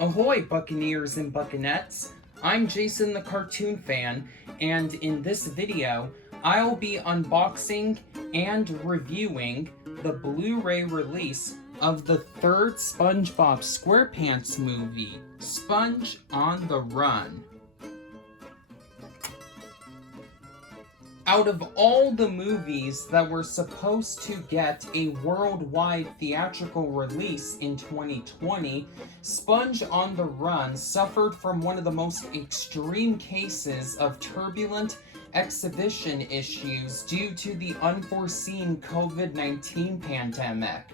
Ahoy, Buccaneers and Buccanettes! I'm Jason the Cartoon Fan, and in this video, I'll be unboxing and reviewing the Blu-ray release of the third SpongeBob SquarePants movie, Sponge on the Run. Out of all the movies that were supposed to get a worldwide theatrical release in 2020, Sponge on the Run suffered from one of the most extreme cases of turbulent exhibition issues due to the unforeseen COVID-19 pandemic.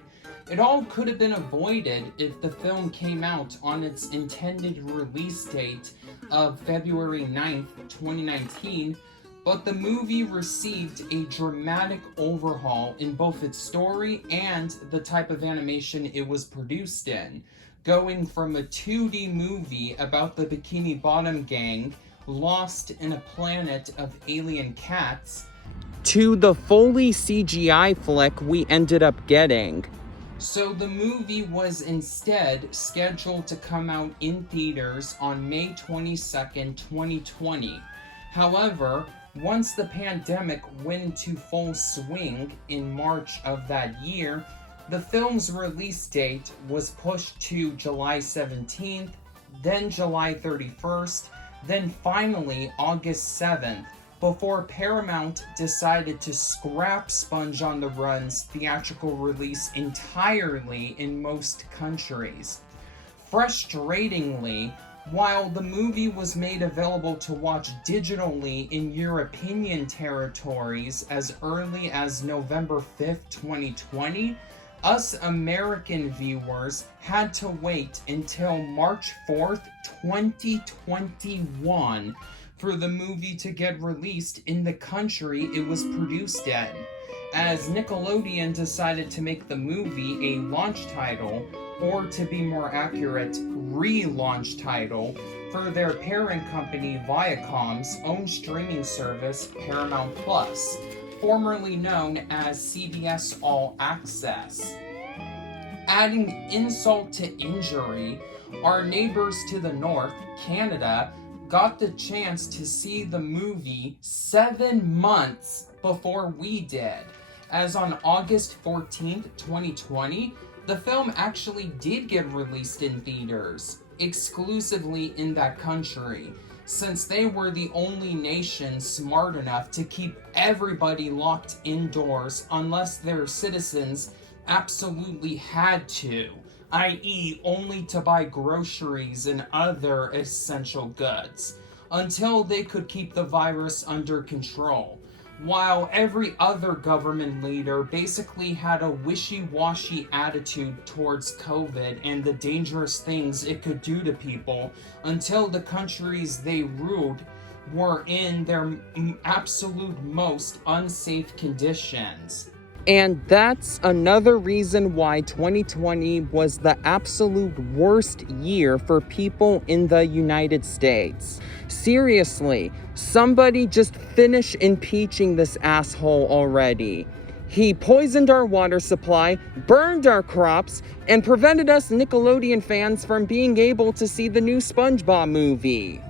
It all could have been avoided if the film came out on its intended release date of February 9th, 2019, but the movie received a dramatic overhaul in both its story and the type of animation it was produced in, going from a 2D movie about the Bikini Bottom gang lost in a planet of alien cats to the fully CGI flick we ended up getting. So the movie was instead scheduled to come out in theaters on May 22nd, 2020. However, once the pandemic went into full swing in March of that year, the film's release date was pushed to July 17th, then July 31st, then finally August 7th, before Paramount decided to scrap Sponge on the Run's theatrical release entirely in most countries. Frustratingly, while the movie was made available to watch digitally in European territories as early as November 5th, 2020, us American viewers had to wait until March 4th, 2021 for the movie to get released in the country it was produced in, as Nickelodeon decided to make the movie a launch title, or to be more accurate, relaunch title, for their parent company Viacom's own streaming service, Paramount Plus, formerly known as CBS All Access. Adding insult to injury, our neighbors to the north, Canada, got the chance to see the movie 7 months before we did, as on August 14th, 2020, the film actually did get released in theaters, exclusively in that country, since they were the only nation smart enough to keep everybody locked indoors unless their citizens absolutely had to, i.e. only to buy groceries and other essential goods, until they could keep the virus under control. While every other government leader basically had a wishy-washy attitude towards COVID and the dangerous things it could do to people, until the countries they ruled were in their absolute most unsafe conditions. And that's another reason why 2020 was the absolute worst year for people in the United States. Seriously, somebody just finish impeaching this asshole already. He poisoned our water supply, burned our crops, and prevented us Nickelodeon fans from being able to see the new SpongeBob movie.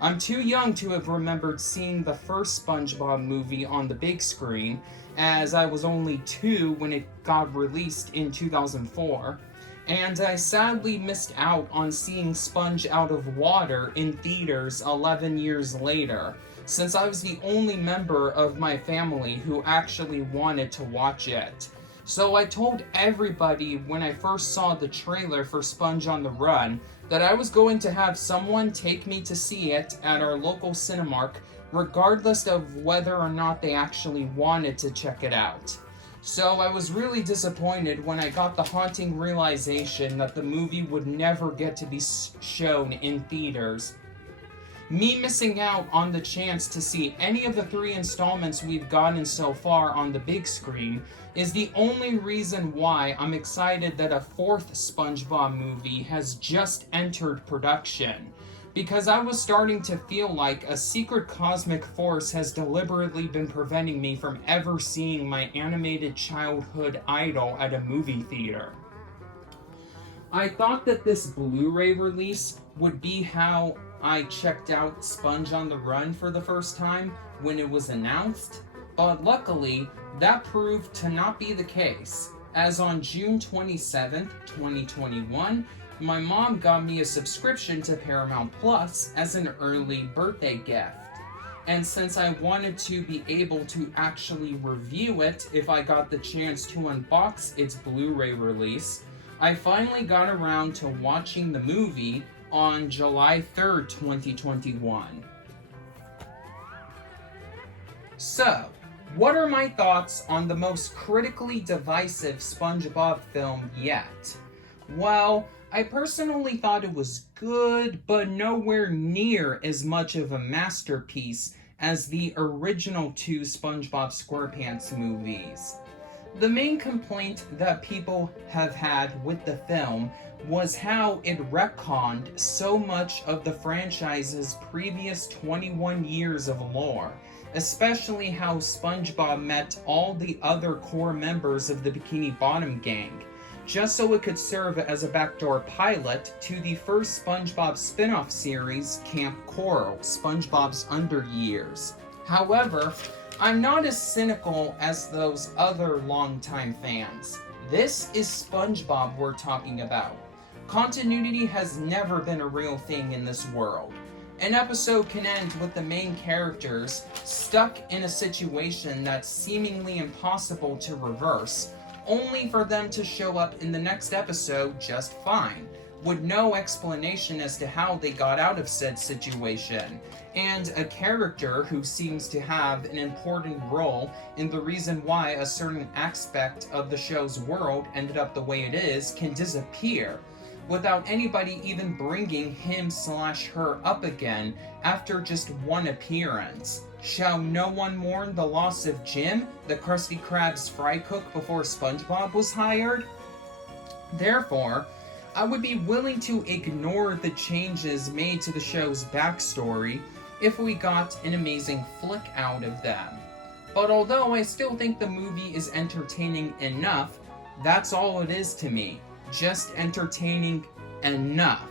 I'm too young to have remembered seeing the first SpongeBob movie on the big screen, as I was only 2 when it got released in 2004, and I sadly missed out on seeing Sponge Out of Water in theaters 11 years later, since I was the only member of my family who actually wanted to watch it. So I told everybody when I first saw the trailer for Sponge on the Run that I was going to have someone take me to see it at our local Cinemark, regardless of whether or not they actually wanted to check it out. So I was really disappointed when I got the haunting realization that the movie would never get to be shown in theaters. Me missing out on the chance to see any of the 3 installments we've gotten so far on the big screen is the only reason why I'm excited that a 4th SpongeBob movie has just entered production, because I was starting to feel like a secret cosmic force has deliberately been preventing me from ever seeing my animated childhood idol at a movie theater. I thought that this Blu-ray release would be how I checked out Sponge on the Run for the first time when it was announced, but luckily that proved to not be the case, as on June 27th, 2021, my mom got me a subscription to Paramount Plus as an early birthday gift. And since I wanted to be able to actually review it if I got the chance to unbox its Blu-ray release, I finally got around to watching the movie on July 3rd, 2021. So, what are my thoughts on the most critically divisive SpongeBob film yet? Well, I personally thought it was good, but nowhere near as much of a masterpiece as the original two SpongeBob SquarePants movies. The main complaint that people have had with the film was how it retconned so much of the franchise's previous 21 years of lore, especially how SpongeBob met all the other core members of the Bikini Bottom gang, just so it could serve as a backdoor pilot to the first SpongeBob spin-off series, Camp Coral, SpongeBob's Under Years. However, I'm not as cynical as those other longtime fans. This is SpongeBob we're talking about. Continuity has never been a real thing in this world. An episode can end with the main characters stuck in a situation that's seemingly impossible to reverse, only for them to show up in the next episode just fine, with no explanation as to how they got out of said situation, and a character who seems to have an important role in the reason why a certain aspect of the show's world ended up the way it is can disappear, without anybody even bringing him/her up again after just one appearance. Shall no one mourn the loss of Jim, the Krusty Krab's fry cook before SpongeBob was hired? Therefore, I would be willing to ignore the changes made to the show's backstory if we got an amazing flick out of them. But although I still think the movie is entertaining enough, that's all it is to me. Just entertaining enough.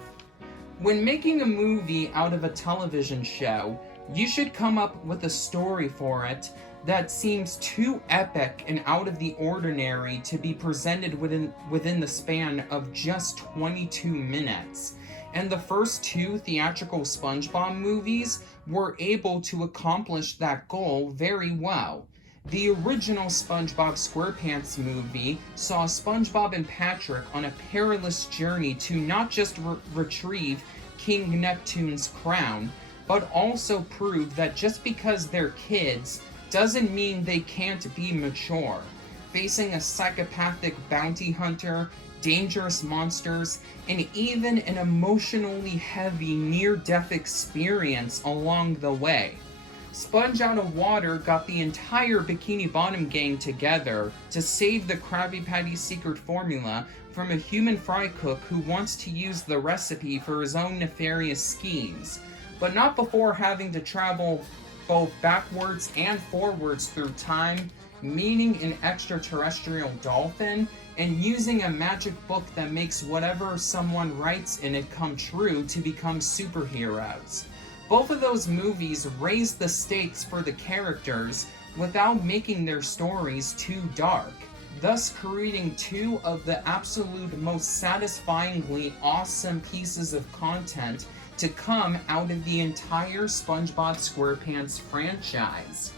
When making a movie out of a television show, you should come up with a story for it that seems too epic and out of the ordinary to be presented within the span of just 22 minutes. And the first two theatrical SpongeBob movies were able to accomplish that goal very well. The original SpongeBob SquarePants movie saw SpongeBob and Patrick on a perilous journey to not just retrieve King Neptune's crown, but also prove that just because they're kids doesn't mean they can't be mature, facing a psychopathic bounty hunter, dangerous monsters, and even an emotionally heavy near-death experience along the way. Sponge Out of Water got the entire Bikini Bottom gang together to save the Krabby Patty's secret formula from a human fry cook who wants to use the recipe for his own nefarious schemes, but not before having to travel both backwards and forwards through time, meeting an extraterrestrial dolphin, and using a magic book that makes whatever someone writes in it come true to become superheroes. Both of those movies raised the stakes for the characters without making their stories too dark, thus creating two of the absolute most satisfyingly awesome pieces of content to come out of the entire SpongeBob SquarePants franchise.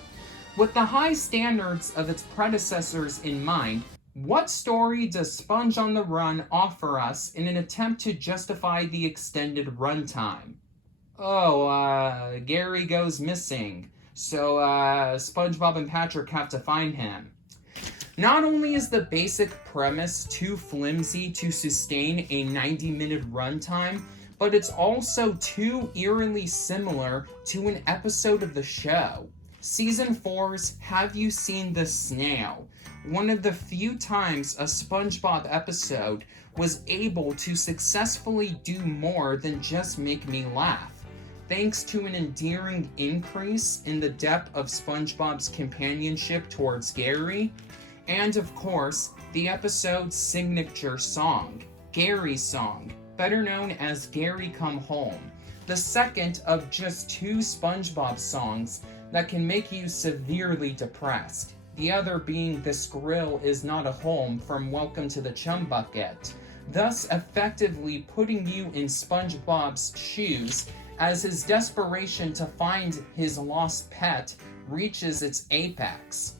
With the high standards of its predecessors in mind, what story does Sponge on the Run offer us in an attempt to justify the extended runtime? Gary goes missing, so SpongeBob and Patrick have to find him. Not only is the basic premise too flimsy to sustain a 90-minute runtime, but it's also too eerily similar to an episode of the show. Season 4's Have You Seen the Snail? One of the few times a SpongeBob episode was able to successfully do more than just make me laugh, thanks to an endearing increase in the depth of SpongeBob's companionship towards Gary, and of course, the episode's signature song. Gary's Song, better known as Gary Come Home, the second of just 2 SpongeBob songs that can make you severely depressed. The other being This Grill Is Not a Home from Welcome to the Chum Bucket, thus effectively putting you in SpongeBob's shoes as his desperation to find his lost pet reaches its apex.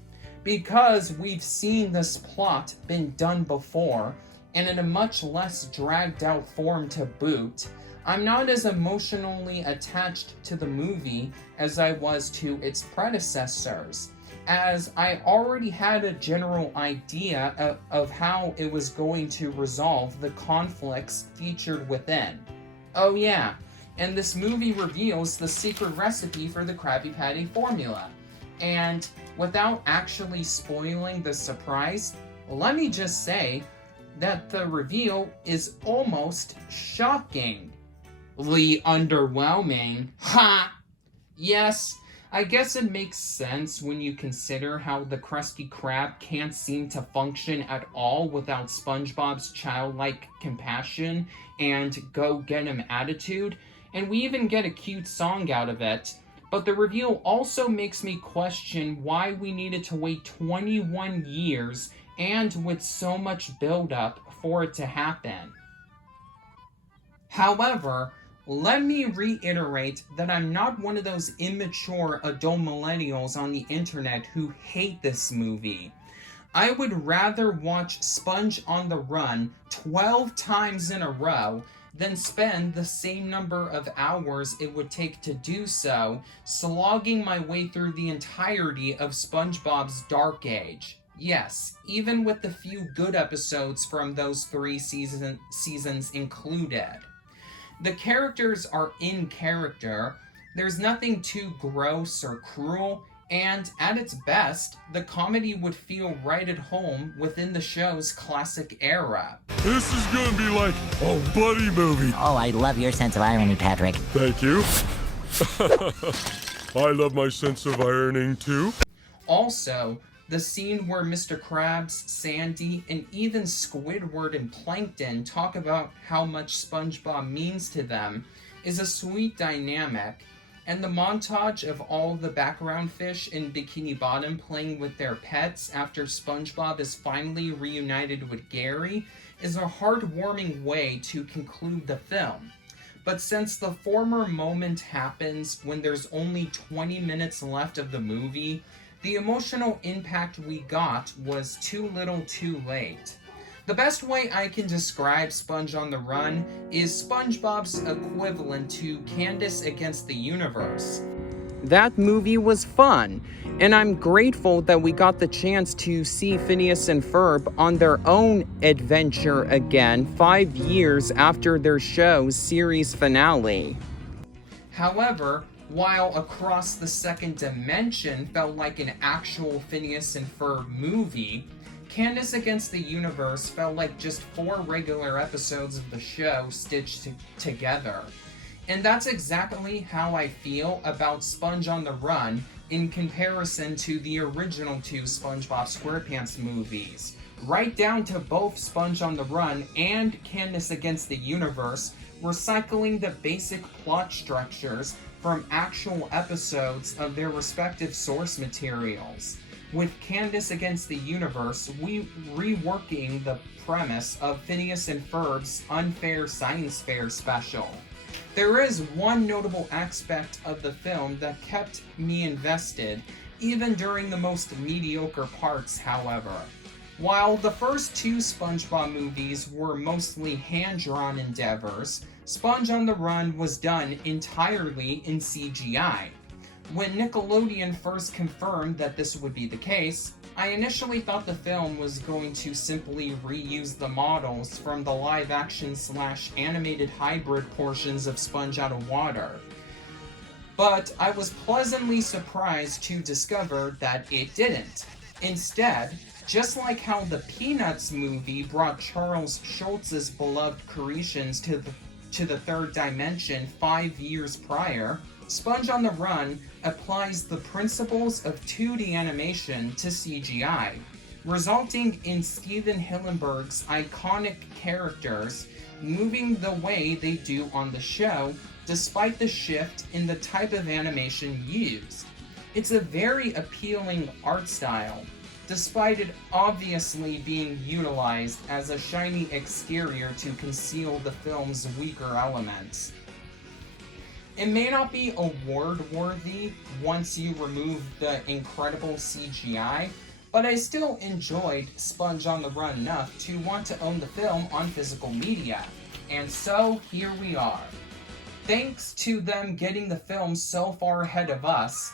Because we've seen this plot been done before, and in a much less dragged out form to boot, I'm not as emotionally attached to the movie as I was to its predecessors, as I already had a general idea of how it was going to resolve the conflicts featured within. Oh yeah, and this movie reveals the secret recipe for the Krabby Patty formula. And without actually spoiling the surprise, let me just say that the reveal is almost shockingly underwhelming. Ha! Yes, I guess it makes sense when you consider how the Krusty Krab can't seem to function at all without SpongeBob's childlike compassion and go-get-em attitude, and we even get a cute song out of it. But the reveal also makes me question why we needed to wait 21 years and with so much build-up for it to happen. However, let me reiterate that I'm not one of those immature adult millennials on the internet who hate this movie. I would rather watch Sponge on the Run 12 times in a row than spend the same number of hours it would take to do so, slogging my way through the entirety of SpongeBob's Dark Age. Yes, even with the few good episodes from those 3 seasons included. The characters are in character, there's nothing too gross or cruel, and at its best, the comedy would feel right at home within the show's classic era. This is gonna be like a buddy movie. Oh, I love your sense of irony, Patrick. Thank you. I love my sense of ironing too. Also, the scene where Mr. Krabs, Sandy, and even Squidward and Plankton talk about how much SpongeBob means to them is a sweet dynamic, and the montage of all the background fish in Bikini Bottom playing with their pets after SpongeBob is finally reunited with Gary is a heartwarming way to conclude the film. But since the former moment happens when there's only 20 minutes left of the movie, the emotional impact we got was too little too late. The best way I can describe Sponge on the Run is SpongeBob's equivalent to Candace Against the Universe. That movie was fun, and I'm grateful that we got the chance to see Phineas and Ferb on their own adventure again 5 years after their show's series finale. However, while Across the Second Dimension felt like an actual Phineas and Ferb movie, Candace Against the Universe felt like just 4 regular episodes of the show stitched together. And that's exactly how I feel about Sponge on the Run in comparison to the original 2 SpongeBob SquarePants movies. Right down to both Sponge on the Run and Candace Against the Universe recycling the basic plot structures from actual episodes of their respective source materials. With Candace Against the Universe, we reworking the premise of Phineas and Ferb's Unfair Science Fair special. There is one notable aspect of the film that kept me invested, even during the most mediocre parts, however. While the first 2 SpongeBob movies were mostly hand-drawn endeavors, Sponge on the Run was done entirely in CGI. When Nickelodeon first confirmed that this would be the case, I initially thought the film was going to simply reuse the models from the live-action / animated hybrid portions of Sponge Out of Water. But I was pleasantly surprised to discover that it didn't. Instead, just like how the Peanuts movie brought Charles Schulz's beloved creations to the 3rd dimension 5 years prior, Sponge on the Run applies the principles of 2D animation to CGI. resulting in Steven Hillenburg's iconic characters moving the way they do on the show, despite the shift in the type of animation used. It's a very appealing art style, despite it obviously being utilized as a shiny exterior to conceal the film's weaker elements. It may not be award-worthy once you remove the incredible CGI, but I still enjoyed Sponge on the Run enough to want to own the film on physical media. And so, here we are. Thanks to them getting the film so far ahead of us,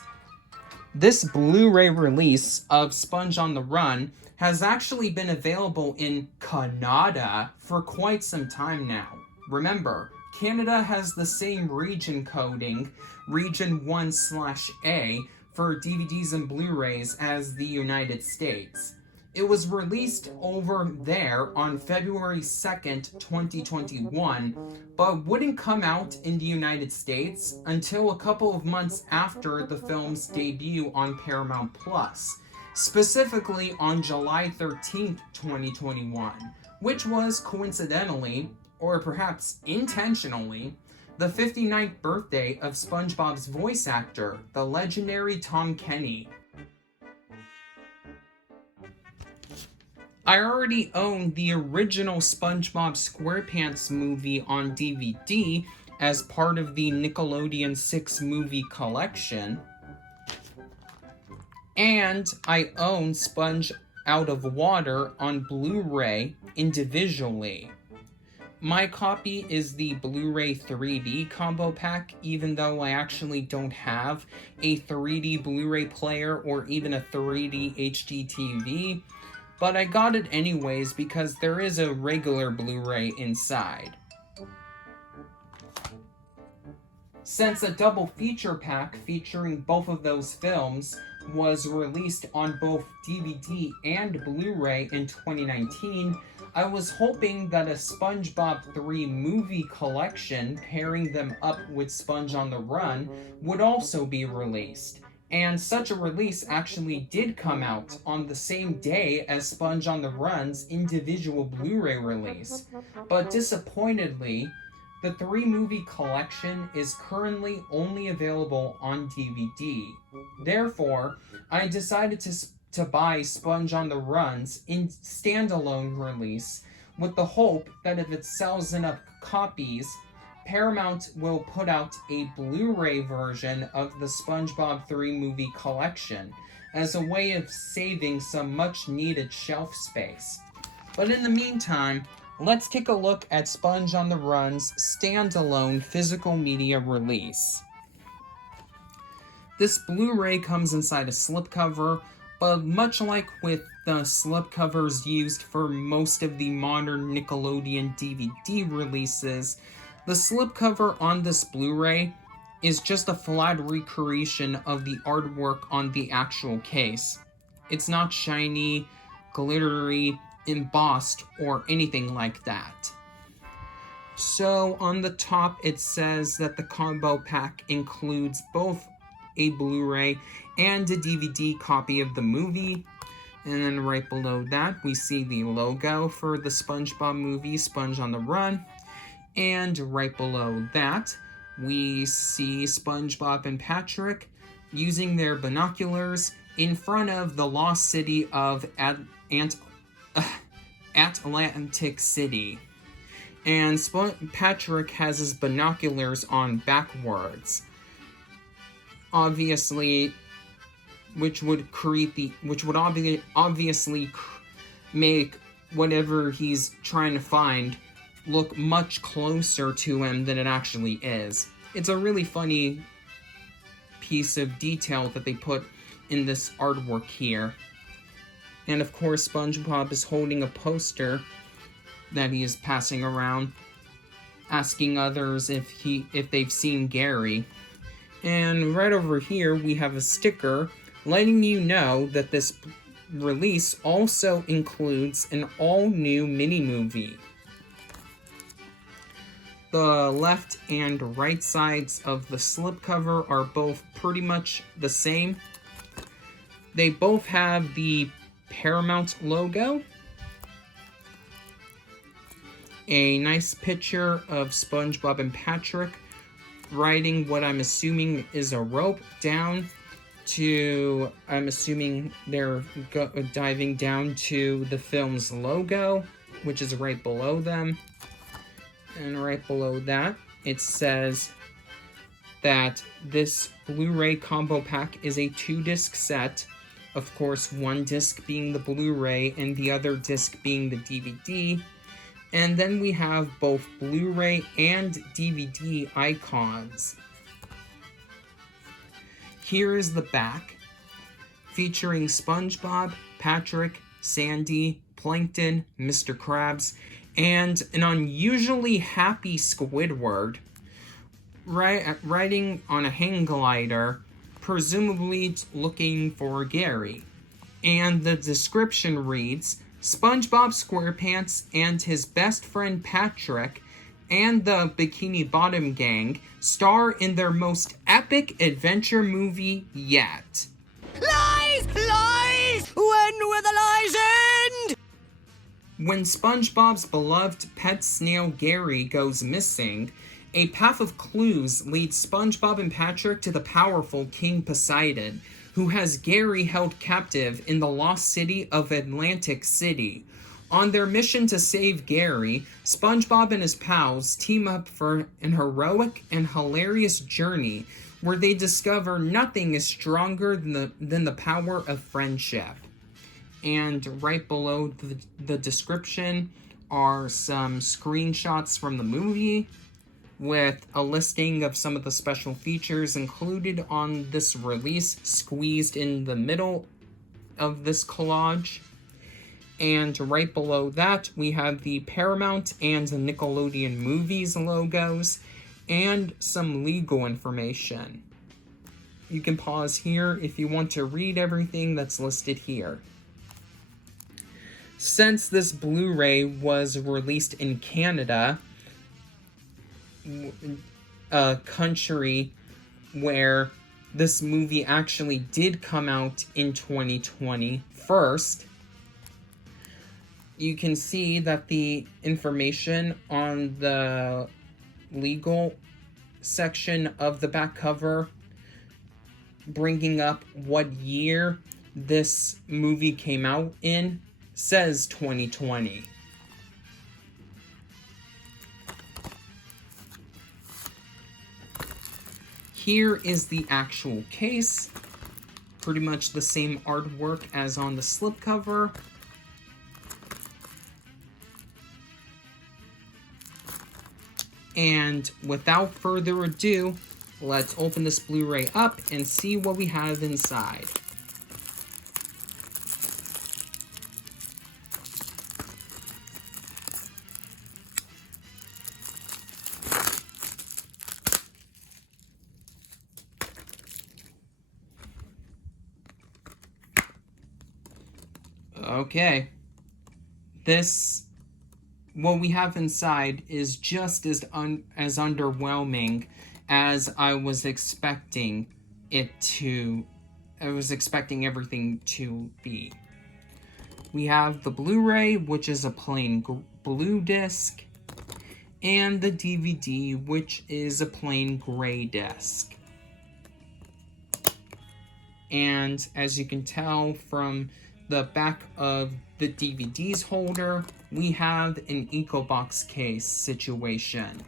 this Blu-ray release of Sponge on the Run has actually been available in Canada for quite some time now. Remember, Canada has the same region coding, Region 1/A, for DVDs and Blu-rays as the United States. It was released over there on February 2nd, 2021, but wouldn't come out in the United States until a couple of months after the film's debut on Paramount Plus, specifically on July 13th, 2021, which was coincidentally, or perhaps intentionally, the 59th birthday of SpongeBob's voice actor, the legendary Tom Kenny. I already own the original SpongeBob SquarePants movie on DVD as part of the Nickelodeon 6 movie collection, and I own Sponge Out of Water on Blu-ray individually. My copy is the Blu-ray 3D combo pack, even though I actually don't have a 3D Blu-ray player or even a 3D HD TV, but I got it anyways because there is a regular Blu-ray inside. Since a double feature pack featuring both of those films was released on both DVD and Blu-ray in 2019, I was hoping that a SpongeBob 3 movie collection pairing them up with Sponge on the Run would also be released. And such a release actually did come out on the same day as Sponge on the Run's individual Blu-ray release. But disappointedly, the 3-movie collection is currently only available on DVD. Therefore, I decided to buy Sponge on the Run's in standalone release with the hope that if it sells enough copies, Paramount will put out a Blu-ray version of the SpongeBob 3 movie collection as a way of saving some much-needed shelf space. But in the meantime, let's take a look at Sponge on the Run's standalone physical media release. This Blu-ray comes inside a slipcover, but much like with the slipcovers used for most of the modern Nickelodeon DVD releases, the slipcover on this Blu-ray is just a flat recreation of the artwork on the actual case. It's not shiny, glittery, embossed, or anything like that. So on the top it says that the combo pack includes both a Blu-ray and a DVD copy of the movie. And then right below that we see the logo for the SpongeBob movie, Sponge on the Run. And right below that, we see SpongeBob and Patrick using their binoculars in front of the lost city of Atlantic City. And Patrick has his binoculars on backwards. Obviously, which would obviously make whatever he's trying to find look much closer to him than it actually is. It's a really funny piece of detail that they put in this artwork here. And of course, SpongeBob is holding a poster that he is passing around, asking others if they've seen Gary. And right over here, we have a sticker letting you know that this release also includes an all-new mini-movie. The left and right sides of the slipcover are both pretty much the same. They both have the Paramount logo, a nice picture of SpongeBob and Patrick riding what I'm assuming is a rope down to, I'm assuming they're diving down to the film's logo, which is right below them. And right below that, it says that this Blu-ray combo pack is a 2-disc set. Of course, one disc being the Blu-ray and the other disc being the DVD. And then we have both Blu-ray and DVD icons. Here is the back, featuring SpongeBob, Patrick, Sandy, Plankton, Mr. Krabs, and an unusually happy Squidward riding on a hang glider, presumably looking for Gary. And the description reads, SpongeBob SquarePants and his best friend Patrick and the Bikini Bottom Gang star in their most epic adventure movie yet. Lies! Lies! When will the lies end? When SpongeBob's beloved pet snail Gary goes missing, a path of clues leads SpongeBob and Patrick to the powerful King Poseidon, who has Gary held captive in the lost city of Atlantic City. On their mission to save Gary, SpongeBob and his pals team up for an heroic and hilarious journey where they discover nothing is stronger than the power of friendship. And right below the description are some screenshots from the movie with a listing of some of the special features included on this release, squeezed in the middle of this collage. And right below that, we have the Paramount and the Nickelodeon Movies logos and some legal information. You can pause here if you want to read everything that's listed here. Since this Blu-ray was released in Canada, a country where this movie actually did come out in 2020 first, you can see that the information on the legal section of the back cover, bringing up what year this movie came out in, says 2020. Here is the actual case. Pretty much the same artwork as on the slipcover. And without further ado, let's open this Blu-ray up and see what we have inside. Okay, what we have inside is just as underwhelming as I was expecting everything to be. We have the Blu-ray, which is a plain blue disc, and the DVD, which is a plain gray disc. And as you can tell from the back of the DVD's holder, we have an EcoBox case situation.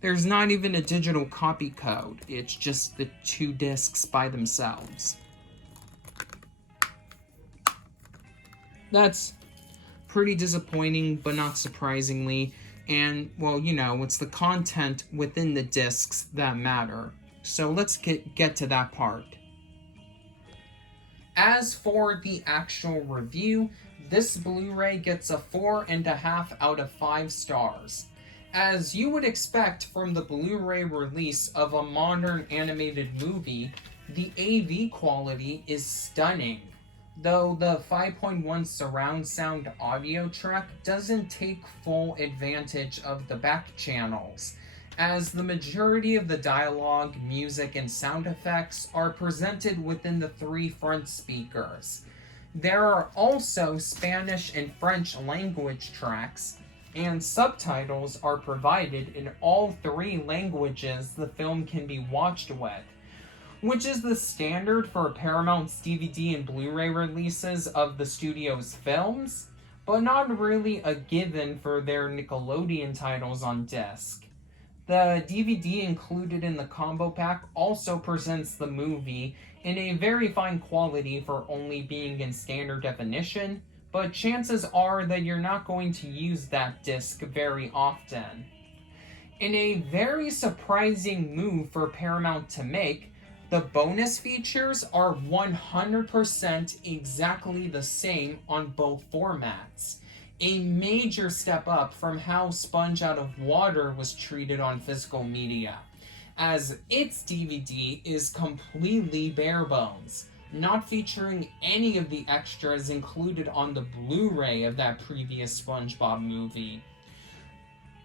There's not even a digital copy code, it's just the 2 discs by themselves. That's pretty disappointing, but not surprisingly, and, well, you know, it's the content within the discs that matter. So let's get to that part. As for the actual review, this Blu-ray gets a 4.5 out of 5 stars. As you would expect from the Blu-ray release of a modern animated movie, the AV quality is stunning, though the 5.1 surround sound audio track doesn't take full advantage of the back channels, as the majority of the dialogue, music, and sound effects are presented within the 3 front speakers. There are also Spanish and French language tracks, and subtitles are provided in all 3 languages the film can be watched with, which is the standard for Paramount's DVD and Blu-ray releases of the studio's films, but not really a given for their Nickelodeon titles on disc. The DVD included in the combo pack also presents the movie in a very fine quality for only being in standard definition, but chances are that you're not going to use that disc very often. In a very surprising move for Paramount to make, the bonus features are 100% exactly the same on both formats. A major step up from how Sponge Out of Water was treated on physical media, as its DVD is completely bare bones, not featuring any of the extras included on the Blu-ray of that previous SpongeBob movie.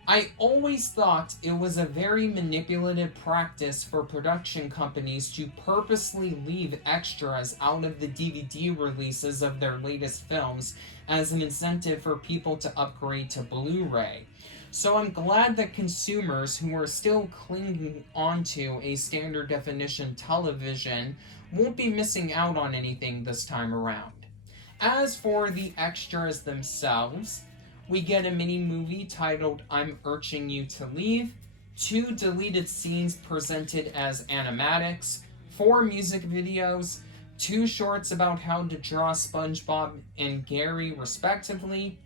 I always thought it was a very manipulative practice for production companies to purposely leave extras out of the DVD releases of their latest films as an incentive for people to upgrade to Blu-ray. So I'm glad that consumers who are still clinging onto a standard definition television won't be missing out on anything this time around. As for the extras themselves, we get a mini-movie titled I'm Urging You to Leave, 2 deleted scenes presented as animatics, 4 music videos, 2 shorts about how to draw SpongeBob and Gary respectively,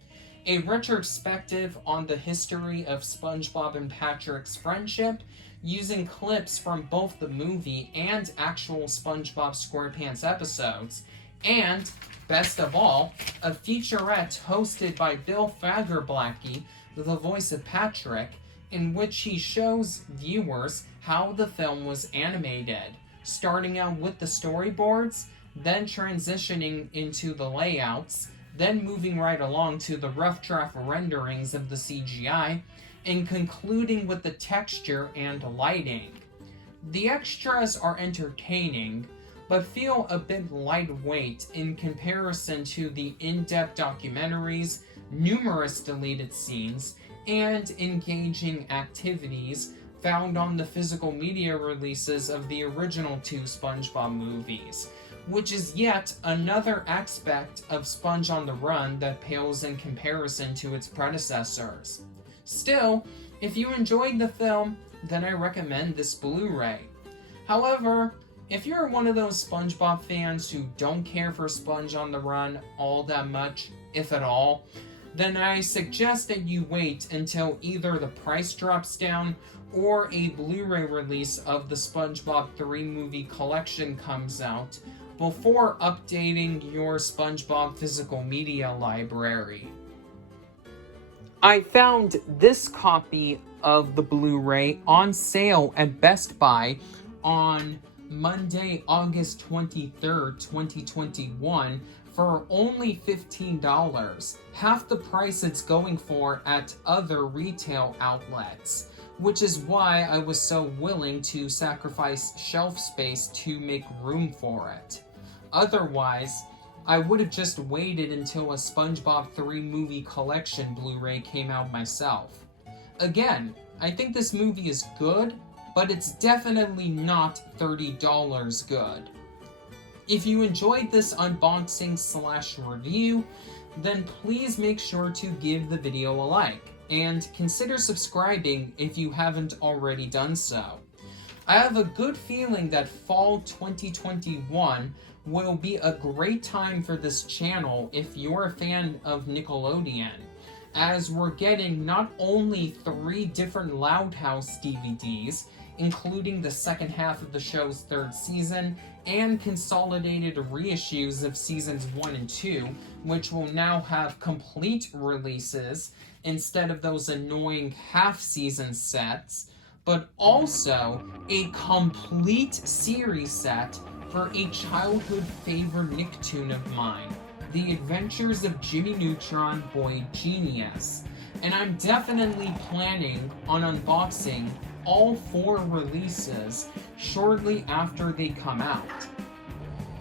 a retrospective on the history of SpongeBob and Patrick's friendship, using clips from both the movie and actual SpongeBob SquarePants episodes, and, best of all, a featurette hosted by Bill Fagerblackie, the voice of Patrick, in which he shows viewers how the film was animated, starting out with the storyboards, then transitioning into the layouts, then moving right along to the rough draft renderings of the CGI, and concluding with the texture and lighting. The extras are entertaining, but feel a bit lightweight in comparison to the in-depth documentaries, numerous deleted scenes, and engaging activities found on the physical media releases of the original 2 SpongeBob movies, which is yet another aspect of Sponge on the Run that pales in comparison to its predecessors. Still, if you enjoyed the film, then I recommend this Blu-ray. However, if you're one of those SpongeBob fans who don't care for Sponge on the Run all that much, if at all, then I suggest that you wait until either the price drops down or a Blu-ray release of the SpongeBob 3 movie collection comes out before updating your SpongeBob physical media library. I found this copy of the Blu-ray on sale at Best Buy on Monday, August 23rd, 2021 for only $15, half the price it's going for at other retail outlets, which is why I was so willing to sacrifice shelf space to make room for it. Otherwise, I would have just waited until a SpongeBob 3 movie collection Blu-ray came out myself. Again, I think this movie is good, but it's definitely not $30 good. If you enjoyed this unboxing/review, then please make sure to give the video a like, and consider subscribing if you haven't already done so. I have a good feeling that fall 2021 will be a great time for this channel if you're a fan of Nickelodeon, as we're getting not only 3 different Loud House DVDs, including the second half of the show's 3rd season, and consolidated reissues of seasons 1 and 2, which will now have complete releases instead of those annoying half-season sets, but also a complete series set for a childhood favorite Nicktoon of mine, The Adventures of Jimmy Neutron Boy Genius, and I'm definitely planning on unboxing all 4 releases shortly after they come out.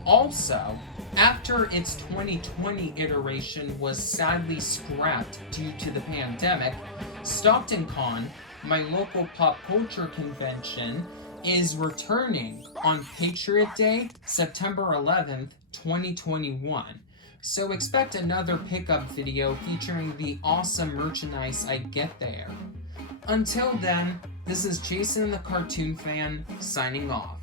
Also, After its 2020 iteration was sadly scrapped due to the pandemic, Stockton Con, my local pop culture convention, is returning on Patriot Day, September 11th, 2021. So expect another pickup video featuring the awesome merchandise I get there. Until then, this is Jason the Cartoon Fan signing off.